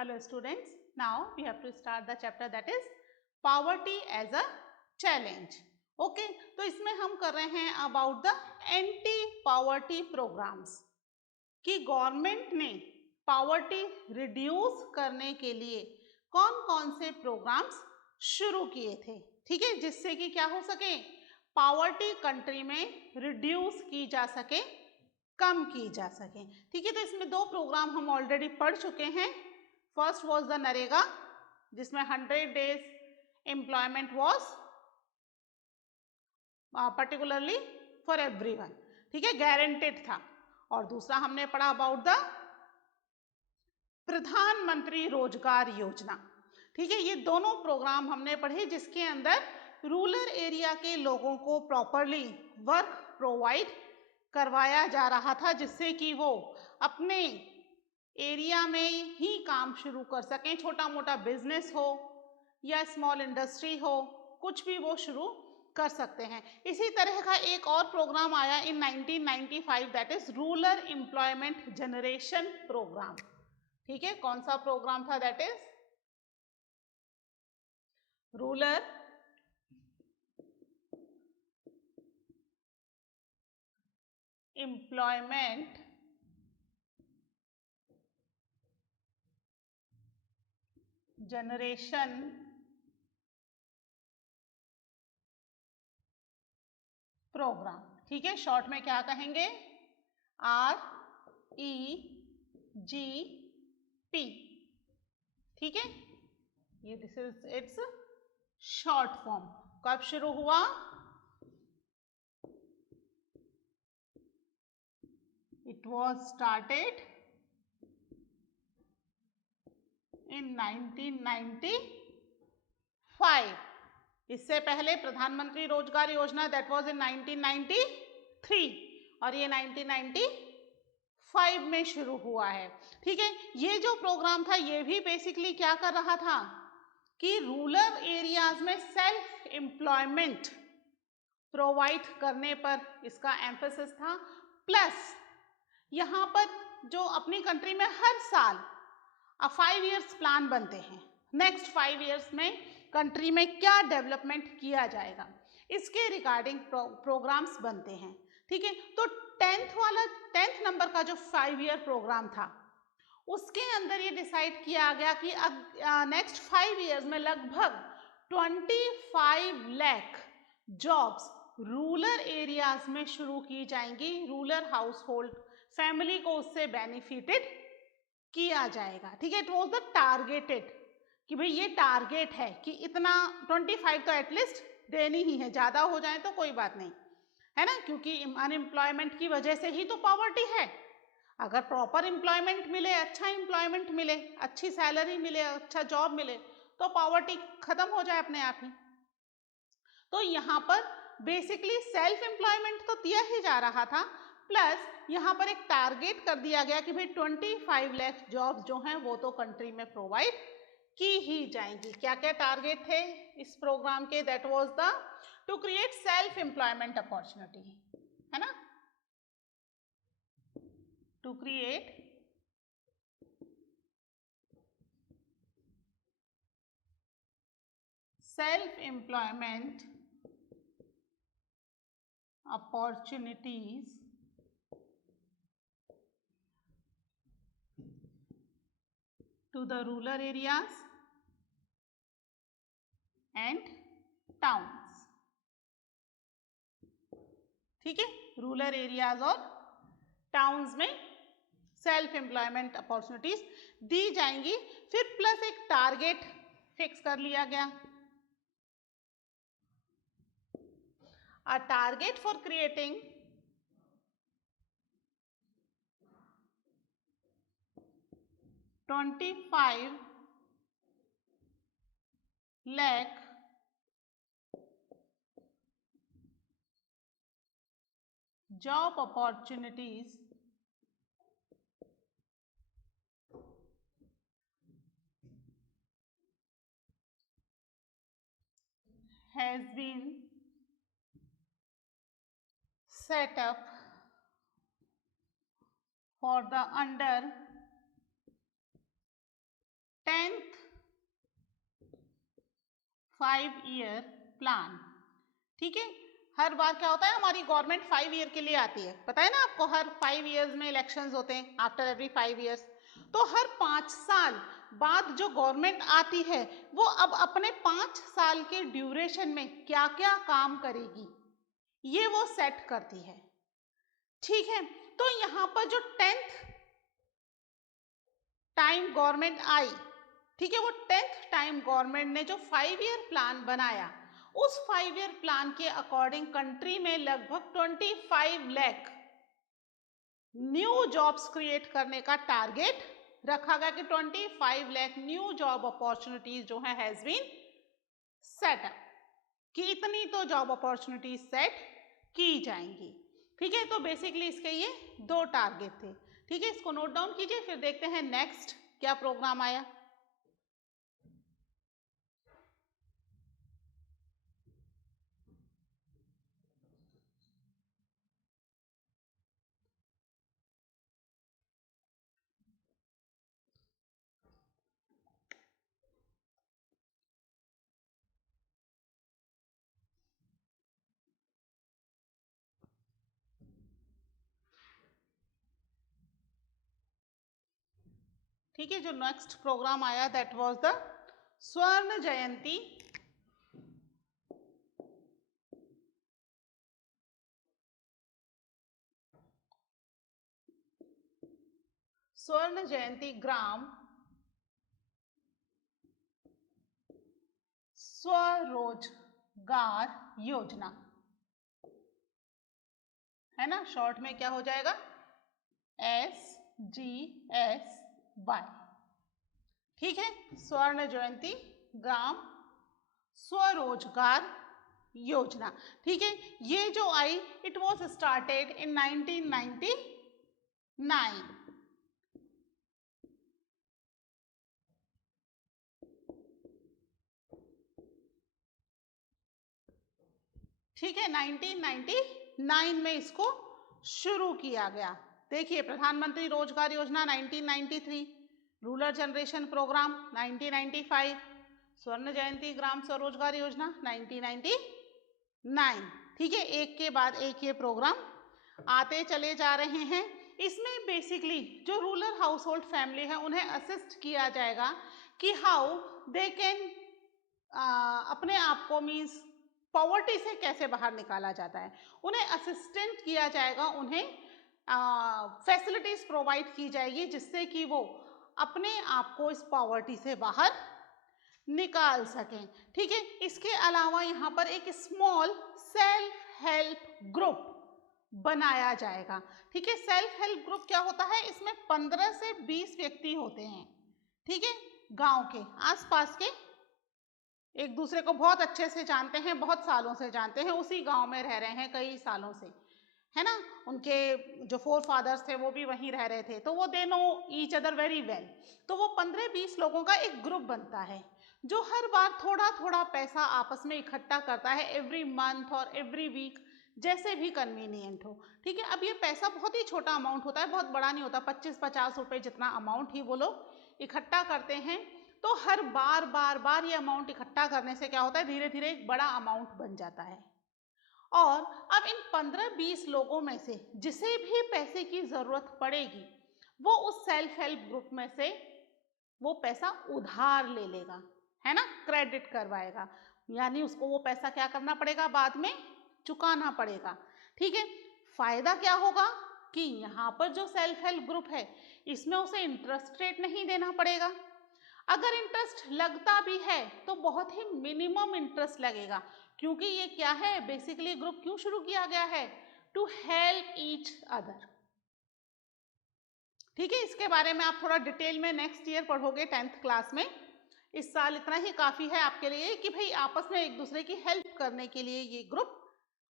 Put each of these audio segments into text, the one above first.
Hello students, now we have to start the chapter that is poverty as a challenge. Okay, तो इसमें हम कर रहे हैं about the anti poverty programs कि गवर्नमेंट ने पावर्टी रिड्यूस करने के लिए कौन कौन से प्रोग्राम्स शुरू किए थे, ठीक है, जिससे कि क्या हो सके, पावर्टी कंट्री में रिड्यूस की जा सके, कम की जा सके। ठीक है, तो इसमें दो प्रोग्राम हम ऑलरेडी पढ़ चुके हैं। फर्स्ट वाज द नरेगा जिसमें 100 days employment was particularly for everyone, ठीक है, गारंटेड था। और दूसरा हमने पढ़ा अबाउट द प्रधानमंत्री रोजगार योजना। ठीक है, ये दोनों प्रोग्राम हमने पढ़े जिसके अंदर रूरल एरिया के लोगों को प्रॉपरली वर्क प्रोवाइड करवाया जा रहा था, जिससे कि वो अपने एरिया में ही काम शुरू कर सकें। छोटा मोटा बिजनेस हो या स्मॉल इंडस्ट्री हो, कुछ भी वो शुरू कर सकते हैं। इसी तरह का एक और प्रोग्राम आया in 1995 that is rural employment generation programme. ठीक है, कौन सा प्रोग्राम था? That is rural employment generation programme. ठीक है, शॉर्ट में क्या कहेंगे? REGP। ठीक है, ये this is it's short form. कब शुरू हुआ? It was started in 1995। इससे पहले प्रधानमंत्री रोजगार योजना दैट वाज इन 1993 और ये 1995 में शुरू हुआ है। ठीक है, ये जो प्रोग्राम था ये भी बेसिकली क्या कर रहा था कि रूरल एरियाज में सेल्फ एम्प्लॉयमेंट प्रोवाइड करने पर इसका एम्फेसिस था। प्लस यहाँ पर जो अपनी कंट्री में हर साल 5 इयर्स प्लान बनते हैं, नेक्स्ट 5 इयर्स में कंट्री में क्या डेवलपमेंट किया जाएगा, इसके रिगार्डिंग प्रोग्राम्स बनते हैं। ठीक है, तो 10th नंबर का जो 5 ईयर प्रोग्राम था उसके अंदर ये डिसाइड किया गया कि नेक्स्ट 5 इयर्स में लगभग 25 लाख जॉब्स रूरल एरियाज में शुरू की जाएंगी। रूरल हाउस होल्ड फैमिली को उससे बेनिफिटेड किया जाएगा। ठीक है, इट वॉज द टारगेटेड कि भाई ये टारगेट है कि इतना 25 तो एटलीस्ट देनी ही है, ज़्यादा हो जाए तो कोई बात नहीं, है ना, क्योंकि अनएम्प्लॉयमेंट की वजह से ही तो पॉवर्टी है। अगर प्रॉपर एम्प्लॉयमेंट मिले, अच्छा एम्प्लॉयमेंट मिले, अच्छी सैलरी मिले, अच्छा जॉब मिले तो पॉवर्टी खत्म हो जाए अपने आप ही। तो यहाँ पर बेसिकली सेल्फ एम्प्लॉयमेंट तो दिया ही जा रहा था, प्लस यहाँ पर एक टारगेट कर दिया गया कि भाई 25 लाख जॉब्स जो हैं वो तो कंट्री में प्रोवाइड की ही जाएंगी। क्या क्या टारगेट थे इस प्रोग्राम के? That was the to create self employment opportunity, है ना, to create self employment opportunities to the rural areas and towns। ठीक है, रूरल एरियाज और टाउन्स में सेल्फ एम्प्लॉयमेंट अपॉर्चुनिटीज दी जाएंगी। फिर प्लस एक टारगेट फिक्स कर लिया गया, a target for creating 25 lakh job opportunities has been set up for the under 10th 5-year plan. ठीक है, हर बार क्या होता है, हमारी गवर्नमेंट 5 ईयर के लिए आती है, पता है ना आपको, हर 5 इयर्स में इलेक्शंस होते हैं, आफ्टर एवरी 5 इयर्स। तो हर 5 साल बाद जो गवर्नमेंट आती है वो अब अपने 5 साल के ड्यूरेशन में क्या क्या काम करेगी ये वो सेट करती है। ठीक है, तो यहाँ पर जो 10th टाइम गवर्नमेंट आई, ठीक है, वो 10th टाइम गवर्नमेंट ने जो 5 ईयर प्लान बनाया, उस 5 ईयर प्लान के अकॉर्डिंग कंट्री में लगभग 25 लाख न्यू जॉब्स क्रिएट करने का टारगेट रखा गया कि 25 लाख न्यू जॉब अपॉर्चुनिटीज जो है हैज बीन सेट अप, कि इतनी तो जॉब अपॉर्चुनिटीज सेट की जाएंगी। ठीक है, तो बेसिकली इसके ये 2 टारगेट थे। ठीक है, इसको नोट डाउन कीजिए, फिर देखते हैं नेक्स्ट क्या प्रोग्राम आया। ठीक है, जो नेक्स्ट प्रोग्राम आया दैट वाज द स्वर्ण जयंती ग्राम स्वरोजगार योजना, है ना, शॉर्ट में क्या हो जाएगा, SGSY। ठीक है, स्वर्ण जयंती ग्राम स्वरोजगार योजना। ठीक है, ये जो आई इट वाज स्टार्टेड इन 1999। ठीक है, 1999 में इसको शुरू किया गया। देखिए, प्रधानमंत्री रोजगार योजना 1993, रूरल जनरेशन प्रोग्राम 1995, स्वर्ण जयंती ग्राम स्वरोजगार योजना 1999। ठीक है, एक के बाद एक ये प्रोग्राम आते चले जा रहे हैं। इसमें बेसिकली जो रूरल हाउस होल्ड फैमिली है उन्हें असिस्ट किया जाएगा कि हाउ दे कैन अपने आप को मीन्स पॉवर्टी से कैसे बाहर निकाला जाता है, उन्हें असिस्टेंट किया जाएगा, उन्हें फैसिलिटीज प्रोवाइड की जाएगी जिससे कि वो अपने आप को इस पॉवर्टी से बाहर निकाल सकें। ठीक है, इसके अलावा यहाँ पर एक स्मॉल सेल्फ हेल्प ग्रुप बनाया जाएगा। ठीक है, सेल्फ हेल्प ग्रुप क्या होता है, इसमें 15 से 20 व्यक्ति होते हैं। ठीक है, गांव के आसपास के एक दूसरे को बहुत अच्छे से जानते हैं, बहुत सालों से जानते हैं, उसी गांव में रह रहे हैं कई सालों से, है ना, उनके जो फोर फादर्स थे वो भी वहीं रह रहे थे, तो वो they know each other very well. तो वो 15-20 लोगों का एक ग्रुप बनता है जो हर बार थोड़ा थोड़ा पैसा आपस में इकट्ठा करता है, एवरी मंथ और एवरी वीक, जैसे भी कन्वीनियंट हो। ठीक है, अब ये पैसा बहुत ही छोटा अमाउंट होता है, बहुत बड़ा नहीं होता, 25-50 रुपए जितना अमाउंट ही वो लोग इकट्ठा करते हैं। तो हर बार बार बार ये अमाउंट इकट्ठा करने से क्या होता है, धीरे धीरे एक बड़ा अमाउंट बन जाता है। और अब इन 15-20 लोगों में से जिसे भी पैसे की जरूरत पड़ेगी वो उस सेल्फ हेल्प ग्रुप में से वो पैसा उधार ले लेगा, है ना, क्रेडिट करवाएगा, यानी उसको वो पैसा क्या करना पड़ेगा, बाद में चुकाना पड़ेगा। ठीक है, फायदा क्या होगा कि यहाँ पर जो सेल्फ हेल्प ग्रुप है इसमें उसे इंटरेस्ट रेट नहीं देना पड़ेगा, अगर इंटरेस्ट लगता भी है तो बहुत ही मिनिमम इंटरेस्ट लगेगा, क्योंकि ये क्या है, बेसिकली ग्रुप क्यों शुरू किया गया है, टू हेल्प ईच अदर। ठीक है, इसके बारे में आप थोड़ा डिटेल में नेक्स्ट ईयर पढ़ोगे 10th क्लास में। इस साल इतना ही काफी है आपके लिए कि भाई आपस में एक दूसरे की हेल्प करने के लिए ये ग्रुप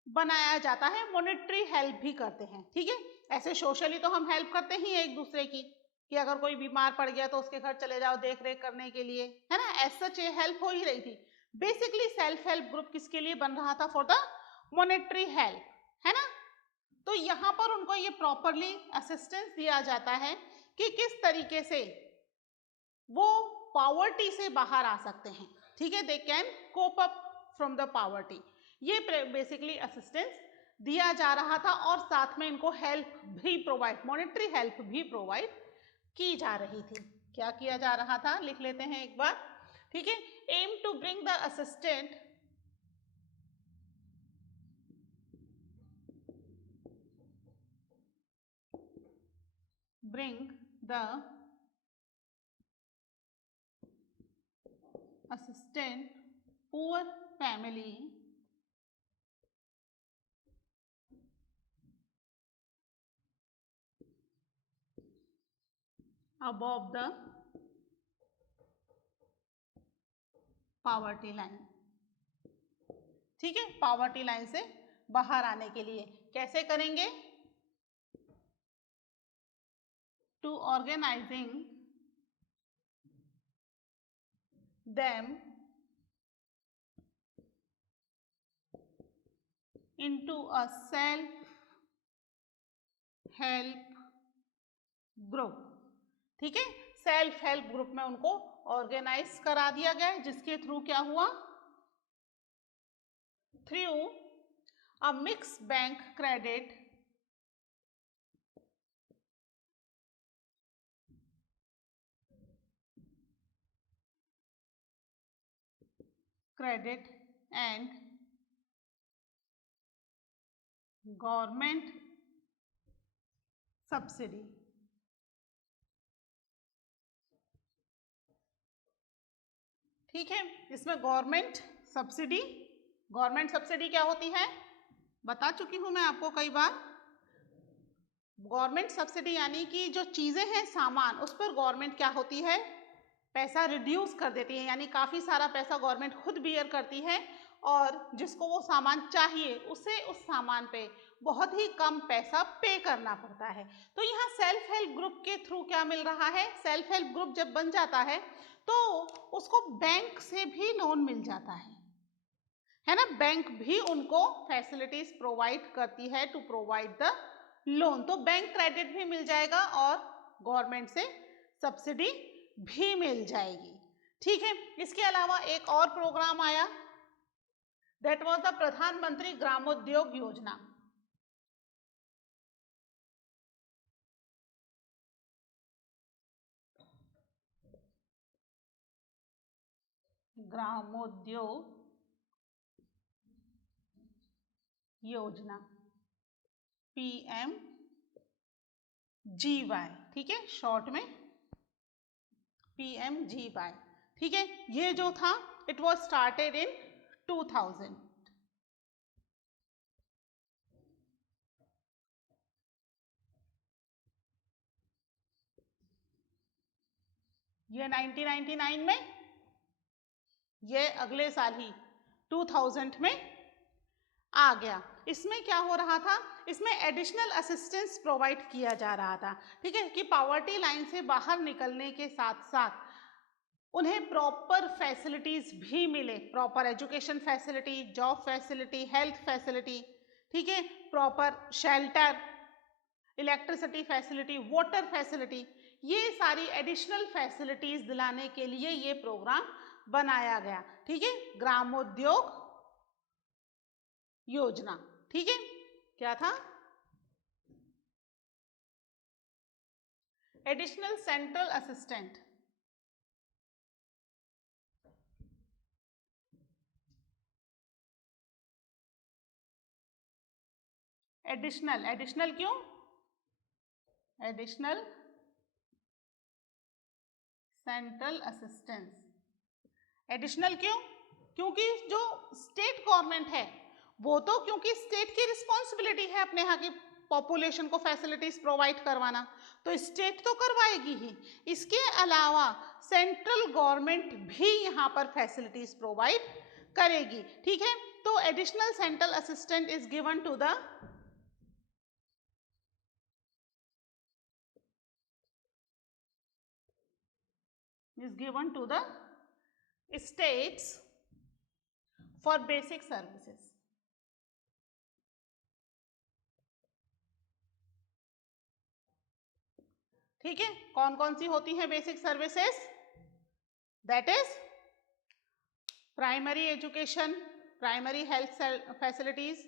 बनाया जाता है, मॉनेटरी हेल्प भी करते हैं। ठीक है, ऐसे सोशली तो हम हेल्प करते ही हैं एक दूसरे की, कि अगर कोई बीमार पड़ गया तो उसके घर चले जाओ देख रेख करने के लिए, है ना, ऐसा ये हेल्प हो ही रही थी। बेसिकली सेल्फ हेल्प ग्रुप किसके लिए बन रहा था, फॉर द मॉनेटरी हेल्प, है ना। तो यहाँ पर उनको ये प्रॉपरली असिस्टेंस दिया जाता है कि किस तरीके से वो पावर्टी से बाहर आ सकते हैं, ठीक है, they can cope up from the poverty. ये बेसिकली असिस्टेंस दिया जा रहा था और साथ में इनको हेल्प भी प्रोवाइड, मॉनेटरी हेल्प भी प्रोवाइड की जा रही थी। क्या किया जा रहा था, लिख लेते हैं एक बार, ठीक है। Aim to bring the assistant bring the assistant poor family above the poverty line, ठीक है। पावर्टी लाइन से बाहर आने के लिए कैसे करेंगे, to organising them into a self help group, ठीक है। सेल्फ हेल्प ग्रुप में उनको ऑर्गेनाइज करा दिया गया, जिसके थ्रू क्या हुआ, through a mix bank credit and government subsidy, ठीक है। इसमें गवर्नमेंट सब्सिडी क्या होती है, बता चुकी हूं मैं आपको कई बार। गवर्नमेंट सब्सिडी यानी कि जो चीजें हैं, सामान, उस पर गवर्नमेंट क्या होती है, पैसा रिड्यूस कर देती है, यानी काफी सारा पैसा गवर्नमेंट खुद बियर करती है और जिसको वो सामान चाहिए उसे उस सामान पे बहुत ही कम पैसा पे करना पड़ता है। तो यहाँ सेल्फ हेल्प ग्रुप के थ्रू क्या मिल रहा है, सेल्फ हेल्प ग्रुप जब बन जाता है तो उसको बैंक से भी लोन मिल जाता है ना। बैंक भी उनको फैसिलिटीज प्रोवाइड करती है टू प्रोवाइड द लोन, तो बैंक क्रेडिट भी मिल जाएगा और गवर्नमेंट से सब्सिडी भी मिल जाएगी, ठीक है। इसके अलावा एक और प्रोग्राम आया, दैट वाज द प्रधानमंत्री ग्रामोद्योग योजना। ग्रामोद्योग योजना, PMGY, ठीक है, शॉर्ट में PMGY, ठीक है। ये जो था इट वाज स्टार्टेड इन 2000, ये 1999 में, ये अगले साल ही 2000 में आ गया। इसमें क्या हो रहा था, इसमें एडिशनल असिस्टेंस प्रोवाइड किया जा रहा था, ठीक है, कि पावर्टी लाइन से बाहर निकलने के साथ साथ उन्हें प्रॉपर फैसिलिटीज भी मिले, proper education facility, job facility, health facility, ठीक है, proper shelter, electricity facility, water facility, ये सारी एडिशनल फैसिलिटीज दिलाने के लिए ये प्रोग्राम बनाया गया, ठीक है, ग्रामोद्योग योजना, ठीक है। क्या था, एडिशनल सेंट्रल असिस्टेंट, एडिशनल क्यों, एडिशनल सेंट्रल असिस्टेंस, एडिशनल क्यों, क्योंकि जो स्टेट गवर्नमेंट है वो तो, क्योंकि स्टेट की रिस्पॉन्सिबिलिटी है अपने यहाँ की पॉपुलेशन को फैसिलिटीज प्रोवाइड करवाना, तो स्टेट तो करवाएगी ही, इसके अलावा सेंट्रल गवर्नमेंट भी यहाँ पर फैसिलिटीज प्रोवाइड करेगी, ठीक है। तो additional central assistant is given to the states for basic services, ठीक है। कौन कौन सी होती हैं basic services, that is primary education, primary health facilities,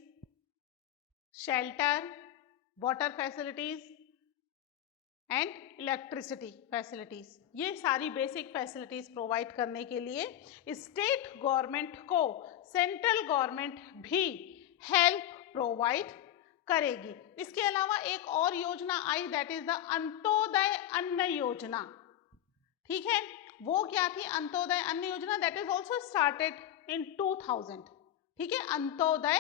shelter, water facilities and electricity facilities. ये सारी बेसिक फैसिलिटीज प्रोवाइड करने के लिए स्टेट गवर्नमेंट को सेंट्रल गवर्नमेंट भी हेल्प प्रोवाइड करेगी। इसके अलावा एक और योजना आई, दैट इज द अंत्योदय अन्न योजना। ठीक है, वो क्या थी अंत्योदय अन्न योजना? That is also started in 2000। ठीक है, अंत्योदय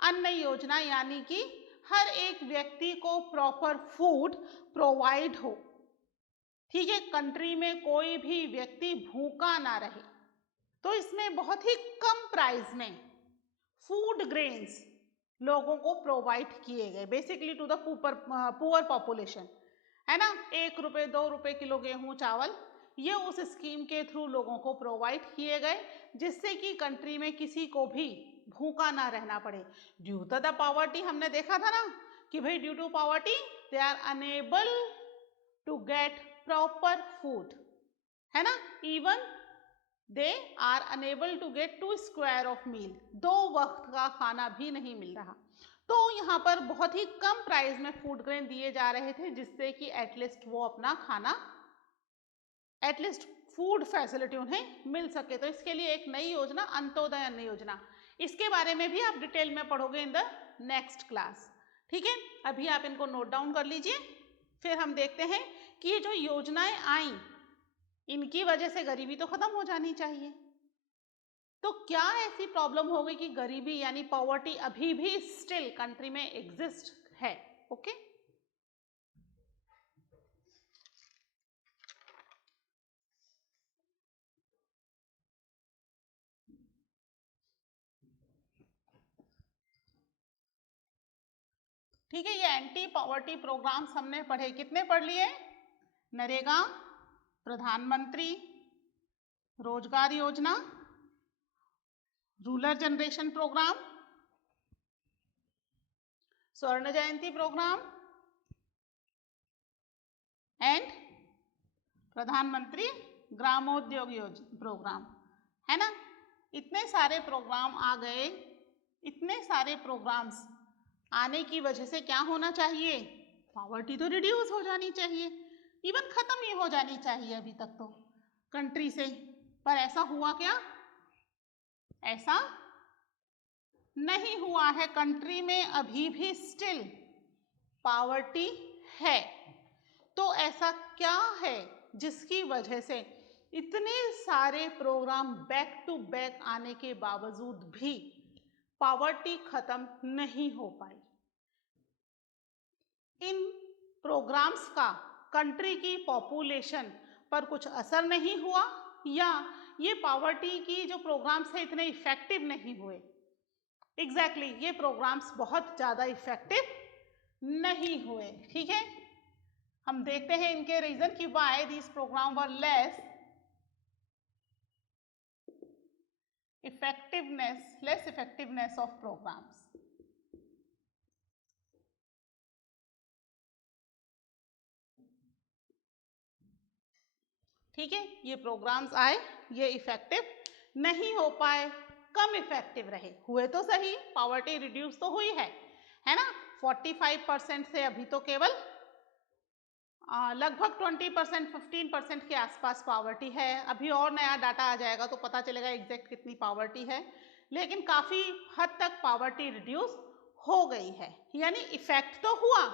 अन्न योजना यानी कि हर एक व्यक्ति को प्रॉपर फूड प्रोवाइड हो। ठीक है, कंट्री में कोई भी व्यक्ति भूखा ना रहे। तो इसमें बहुत ही कम प्राइस में फूड ग्रेन्स लोगों को प्रोवाइड किए गए, basically to the poor population, है ना। 1 रुपये 2 रुपये किलो गेहूं चावल ये उस स्कीम के थ्रू लोगों को प्रोवाइड किए गए, जिससे कि कंट्री में किसी को भी भूखा ना रहना पड़े। ड्यू टू द पॉवर्टी, हमने देखा था ना कि भाई due to poverty they are unable to get proper food, है ना। Even they are unable to get 2 square of meal, 2 वक्त का खाना भी नहीं मिल रहा। तो यहाँ पर बहुत ही कम प्राइस में फूड ग्रेन दिए जा रहे थे, जिससे कि एटलीस्ट वो अपना खाना, एटलीस्ट फूड फैसिलिटी उन्हें मिल सके। तो इसके लिए एक नई योजना अंत्योदय अन्न योजना, इसके बारे में भी आप डिटेल में पढ़ोगे इन द नेक्स्ट क्लास। ठीक है, अभी आप इनको नोट डाउन कर लीजिए, फिर हम देखते हैं कि ये जो योजनाएं आई इनकी वजह से गरीबी तो खत्म हो जानी चाहिए। तो क्या ऐसी प्रॉब्लम हो गई कि गरीबी यानी पॉवर्टी अभी भी स्टिल कंट्री में एग्जिस्ट है? ओके, ठीक है। ये एंटी पॉवर्टी प्रोग्राम्स हमने पढ़े, कितने पढ़ लिए? नरेगा, प्रधानमंत्री रोजगार योजना, रूरल जनरेशन प्रोग्राम, स्वर्ण जयंती प्रोग्राम एंड प्रधानमंत्री ग्रामोद्योग योजना प्रोग्राम, है ना। इतने सारे प्रोग्राम आ गए। इतने सारे प्रोग्राम्स आने की वजह से क्या होना चाहिए? पॉवर्टी तो रिड्यूस हो जानी चाहिए, इवन खत्म ही हो जानी चाहिए अभी तक तो कंट्री से। पर ऐसा हुआ क्या? ऐसा नहीं हुआ है। कंट्री में अभी भी स्टिल पॉवर्टी है। तो ऐसा क्या है जिसकी वजह से इतने सारे प्रोग्राम बैक टू बैक आने के बावजूद भी पॉवर्टी खत्म नहीं हो पाई? इन प्रोग्राम्स का कंट्री की पॉपुलेशन पर कुछ असर नहीं हुआ, या ये पॉवर्टी की जो प्रोग्राम्स है इतने इफेक्टिव नहीं हुए? एग्जैक्टली, ये प्रोग्राम्स बहुत ज़्यादा इफेक्टिव नहीं हुए। ठीक है, हम देखते हैं इनके रीजन कि why this programme were less effectiveness of programmes. ठीक है, ये प्रोग्राम्स आए, ये इफेक्टिव नहीं हो पाए, कम इफेक्टिव रहे। हुए तो सही, पॉवर्टी रिड्यूस तो हुई है ना। 45% से अभी तो केवल लगभग 20%, 15% के आसपास पॉवर्टी है। अभी और नया डाटा आ जाएगा तो पता चलेगा एग्जैक्ट कितनी पॉवर्टी है, लेकिन काफ़ी हद तक पॉवर्टी रिड्यूस हो गई है। यानी इफेक्ट तो हुआ,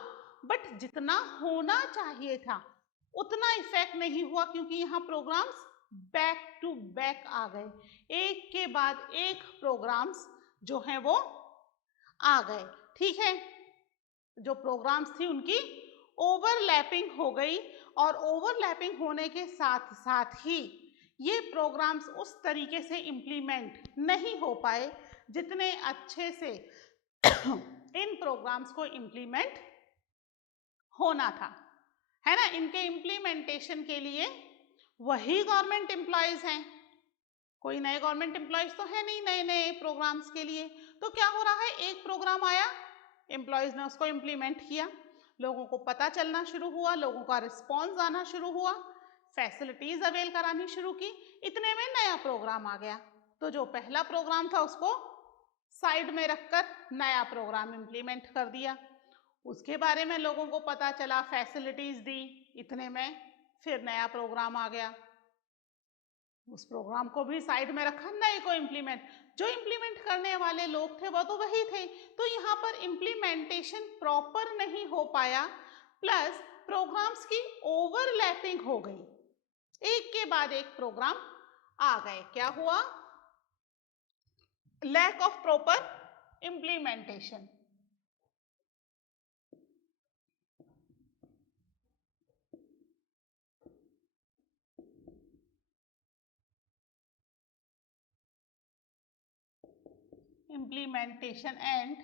बट जितना होना चाहिए था उतना इफेक्ट नहीं हुआ, क्योंकि यहाँ प्रोग्राम्स बैक टू बैक आ गए, एक के बाद एक प्रोग्राम्स जो हैं वो आ गए। ठीक है, जो प्रोग्राम्स थी उनकी ओवरलैपिंग हो गई, और ओवरलैपिंग होने के साथ साथ ही ये प्रोग्राम्स उस तरीके से इम्प्लीमेंट नहीं हो पाए जितने अच्छे से इन प्रोग्राम्स को इम्प्लीमेंट होना था, है ना। इनके इम्प्लीमेंटेशन के लिए वही गवर्नमेंट एम्प्लॉयज हैं, कोई नए गवर्नमेंट एम्प्लॉयज तो है नहीं नए नए प्रोग्राम्स के लिए। तो क्या हो रहा है, एक प्रोग्राम आया, एम्प्लॉयज ने उसको इम्प्लीमेंट किया, लोगों को पता चलना शुरू हुआ, लोगों का रिस्पॉन्स आना शुरू हुआ, फैसिलिटीज अवेल करानी शुरू की। इतने में नया प्रोग्राम आ गया, तो जो पहला प्रोग्राम था उसको साइड में रखकर नया प्रोग्राम इम्प्लीमेंट कर दिया। उसके बारे में लोगों को पता चला, फैसिलिटीज दी, इतने में फिर नया प्रोग्राम आ गया, उस प्रोग्राम को भी साइड में रखा, नए को इम्प्लीमेंट। जो इम्प्लीमेंट करने वाले लोग थे वो तो वही थे, तो यहाँ पर इम्प्लीमेंटेशन प्रॉपर नहीं हो पाया, प्लस प्रोग्राम्स की ओवरलैपिंग हो गई, एक के बाद एक प्रोग्राम आ गए। क्या हुआ? Lack of proper implementation. Implementation and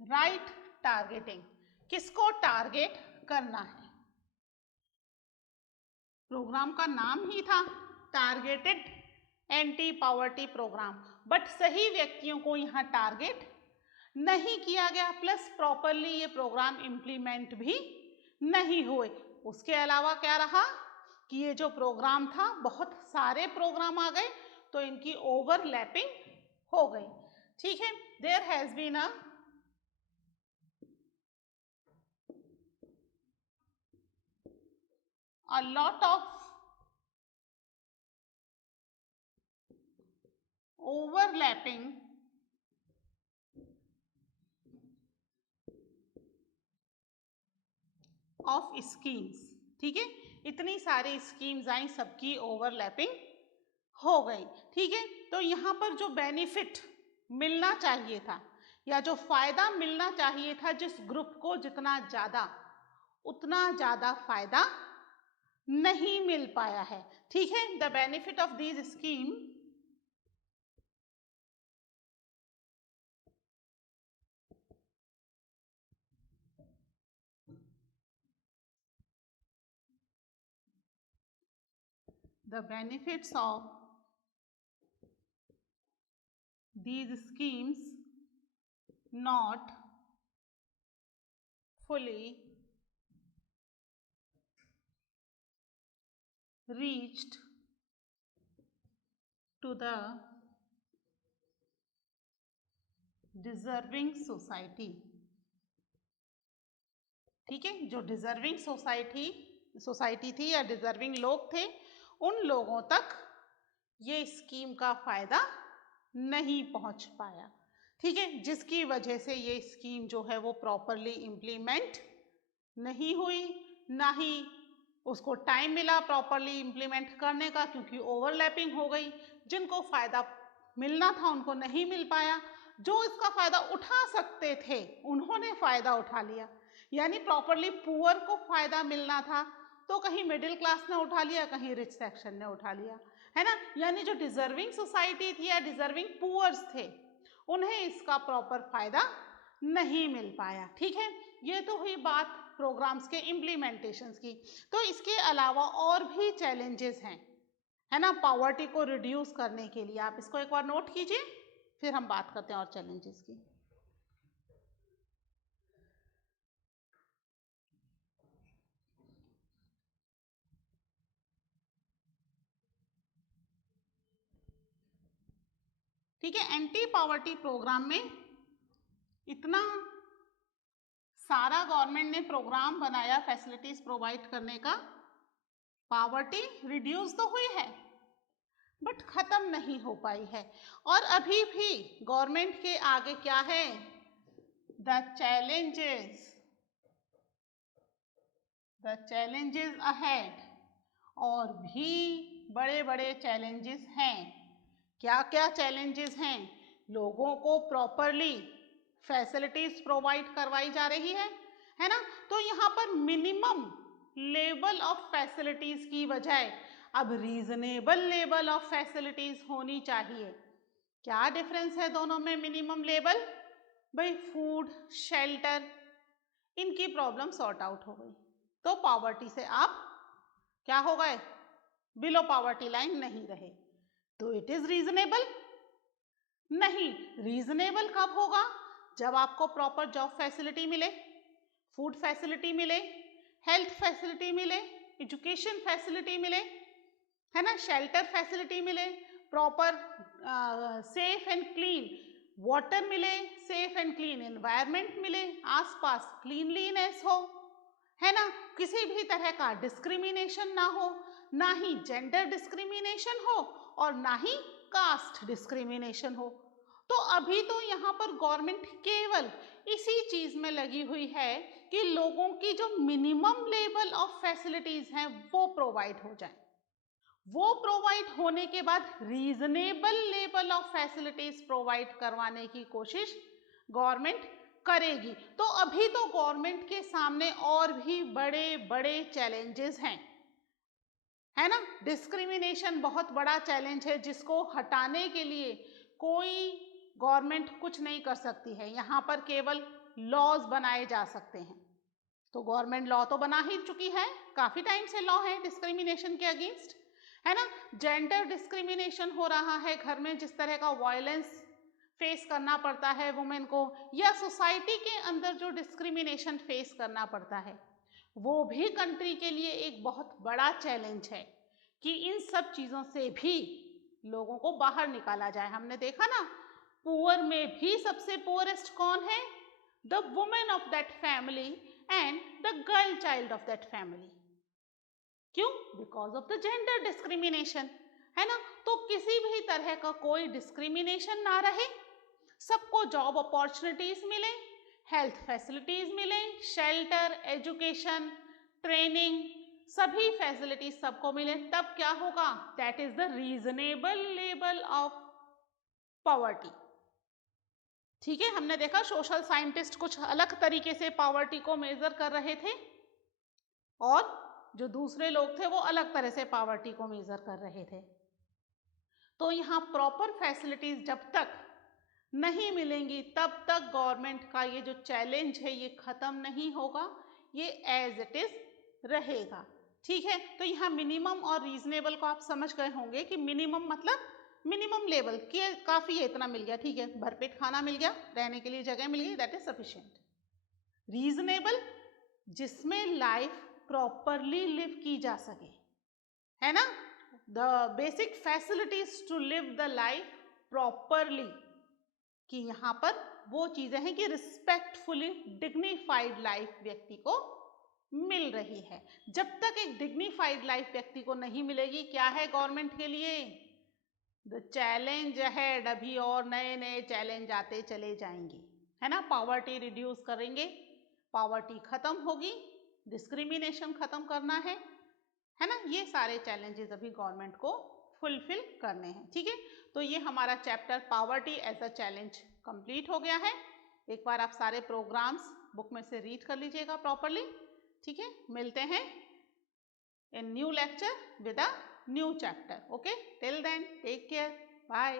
right targeting. किसको टारगेट करना है? प्रोग्राम का नाम ही था targeted anti poverty programme, but सही व्यक्तियों को यहाँ टारगेट नहीं किया गया, प्लस प्रॉपरली ये प्रोग्राम इम्प्लीमेंट भी नहीं हुए। उसके अलावा क्या रहा कि ये जो प्रोग्राम था, बहुत सारे प्रोग्राम आ गए, तो इनकी ओवरलैपिंग हो गई। ठीक है, there has been a lot of overlapping of schemes। ठीक है, इतनी सारी स्कीम्स आई, सबकी ओवरलैपिंग हो गई। ठीक है, तो यहाँ पर जो बेनिफिट मिलना चाहिए था या जो फायदा मिलना चाहिए था जिस ग्रुप को, जितना ज्यादा उतना ज्यादा फायदा नहीं मिल पाया है। ठीक है, the benefit of these scheme the benefits of these schemes not fully reached to the deserving society। ठीक है, जो डिजर्विंग सोसाइटी थी या डिजर्विंग लोग थे, उन लोगों तक ये स्कीम का फायदा नहीं पहुंच पाया। ठीक है, जिसकी वजह से ये स्कीम जो है वो प्रॉपरली इम्प्लीमेंट नहीं हुई, ना ही उसको टाइम मिला प्रॉपरली इम्प्लीमेंट करने का, क्योंकि ओवरलैपिंग हो गई। जिनको फायदा मिलना था उनको नहीं मिल पाया, जो इसका फायदा उठा सकते थे उन्होंने फायदा उठा लिया। यानी प्रॉपरली पुअर को फायदा मिलना था तो कहीं मिडिल क्लास ने उठा लिया, कहीं रिच सेक्शन ने उठा लिया, है ना। यानी जो डिजर्विंग सोसाइटी थी या डिजर्विंग पुअर्स थे, उन्हें इसका प्रॉपर फायदा नहीं मिल पाया। ठीक है, ये तो हुई बात प्रोग्राम्स के इम्प्लीमेंटेशंस की। तो इसके अलावा और भी चैलेंजेस हैं, है ना, पॉवर्टी को रिड्यूस करने के लिए। आप इसको एक बार नोट कीजिए, फिर हम बात करते हैं और चैलेंजेस की। ठीक है, एंटी पॉवर्टी प्रोग्राम में इतना सारा गवर्नमेंट ने प्रोग्राम बनाया फैसिलिटीज प्रोवाइड करने का, पॉवर्टी रिड्यूस तो हुई है बट खत्म नहीं हो पाई है। और अभी भी गवर्नमेंट के आगे क्या है? द चैलेंजेस अहेड, और भी बड़े बड़े चैलेंजेस हैं। क्या क्या चैलेंजेस हैं? लोगों को प्रॉपरली फैसिलिटीज प्रोवाइड करवाई जा रही है ना, तो यहाँ पर मिनिमम लेवल ऑफ फैसिलिटीज की बजाय अब रीजनेबल लेवल ऑफ फैसिलिटीज होनी चाहिए। क्या डिफरेंस है दोनों में? मिनिमम लेवल, भाई फूड, शेल्टर, इनकी प्रॉब्लम सॉर्ट आउट हो गई, तो पॉवर्टी से आप क्या हो गए? बिलो पॉवर्टी लाइन नहीं रहे, तो इट इज रीजनेबल नहीं। रीजनेबल कब होगा? जब आपको प्रॉपर जॉब फैसिलिटी मिले, फूड फैसिलिटी मिले, हेल्थ फैसिलिटी मिले, एजुकेशन फैसिलिटी मिले, है ना, शेल्टर फैसिलिटी मिले, proper safe and clean water मिले, सेफ एंड क्लीन एनवायरनमेंट मिले, आसपास क्लीनलीनेस हो, है ना, किसी भी तरह का डिस्क्रिमिनेशन ना हो, ना ही जेंडर डिस्क्रिमिनेशन हो और ना ही कास्ट डिस्क्रिमिनेशन हो। तो अभी तो यहाँ पर गवर्नमेंट केवल इसी चीज में लगी हुई है कि लोगों की जो मिनिमम लेवल ऑफ फैसिलिटीज हैं वो प्रोवाइड हो जाए। वो प्रोवाइड होने के बाद reasonable level of facilities provide करवाने की कोशिश गवर्नमेंट करेगी। तो अभी तो गवर्नमेंट के सामने और भी बड़े बड़े चैलेंजेस हैं, है ना। डिस्क्रिमिनेशन बहुत बड़ा चैलेंज है जिसको हटाने के लिए कोई गवर्नमेंट कुछ नहीं कर सकती है। यहाँ पर केवल लॉज बनाए जा सकते हैं। तो गवर्नमेंट लॉ तो बना ही चुकी है, काफी टाइम से लॉ है डिस्क्रिमिनेशन के अगेंस्ट, है ना। जेंडर डिस्क्रिमिनेशन हो रहा है, घर में जिस तरह का वायलेंस फेस करना पड़ता है वुमेन को, या सोसाइटी के अंदर जो डिस्क्रिमिनेशन फेस करना पड़ता है, वो भी कंट्री के लिए एक बहुत बड़ा चैलेंज है कि इन सब चीजों से भी लोगों को बाहर निकाला जाए। हमने देखा ना, पुअर में भी सबसे पुअरेस्ट कौन है? The women of that family and the girl child of that family. क्यों? Because of the gender discrimination, है ना। तो किसी भी तरह का कोई डिस्क्रिमिनेशन ना रहे, सबको जॉब अपॉर्चुनिटीज मिले, हेल्थ फैसिलिटीज मिले, शेल्टर, एजुकेशन, ट्रेनिंग, सभी फैसिलिटीज सबको मिले, तब क्या होगा? That is the reasonable level of poverty. ठीक है, हमने देखा सोशल साइंटिस्ट कुछ अलग तरीके से पॉवर्टी को मेजर कर रहे थे और जो दूसरे लोग थे वो अलग तरह से पॉवर्टी को मेजर कर रहे थे। तो यहाँ प्रॉपर फैसिलिटीज जब तक नहीं मिलेंगी तब तक गवर्नमेंट का ये जो चैलेंज है ये खत्म नहीं होगा, ये एज इट इज रहेगा। ठीक है, तो यहाँ मिनिमम और रीजनेबल को आप समझ गए होंगे कि मिनिमम मतलब मिनिमम लेवल कि काफी है, इतना मिल गया, ठीक है, भरपेट खाना मिल गया, रहने के लिए जगह मिल गई, दैट इज सफिशिएंट। रीजनेबल जिसमें लाइफ प्रॉपरली लिव की जा सके, है ना, the basic facilities to live the life properly, कि यहाँ पर वो चीजें हैं कि रिस्पेक्टफुली डिग्निफाइड लाइफ व्यक्ति को मिल रही है। जब तक एक डिग्निफाइड लाइफ व्यक्ति को नहीं मिलेगी, क्या है गवर्नमेंट के लिए? द चैलेंज अहेड, अभी और नए नए चैलेंज आते चले जाएंगे, है ना। पॉवर्टी रिड्यूस करेंगे, पॉवर्टी खत्म होगी, डिस्क्रिमिनेशन खत्म करना है ना। ये सारे चैलेंजेस अभी गवर्नमेंट को फुलफिल करने हैं। ठीक है, तो ये हमारा chapter poverty as a challenge complete हो गया है। एक बार आप सारे प्रोग्राम्स बुक में से रीड कर लीजिएगा प्रॉपरली। ठीक है, मिलते हैं in new lecture with a new chapter. Okay, till then take care, bye.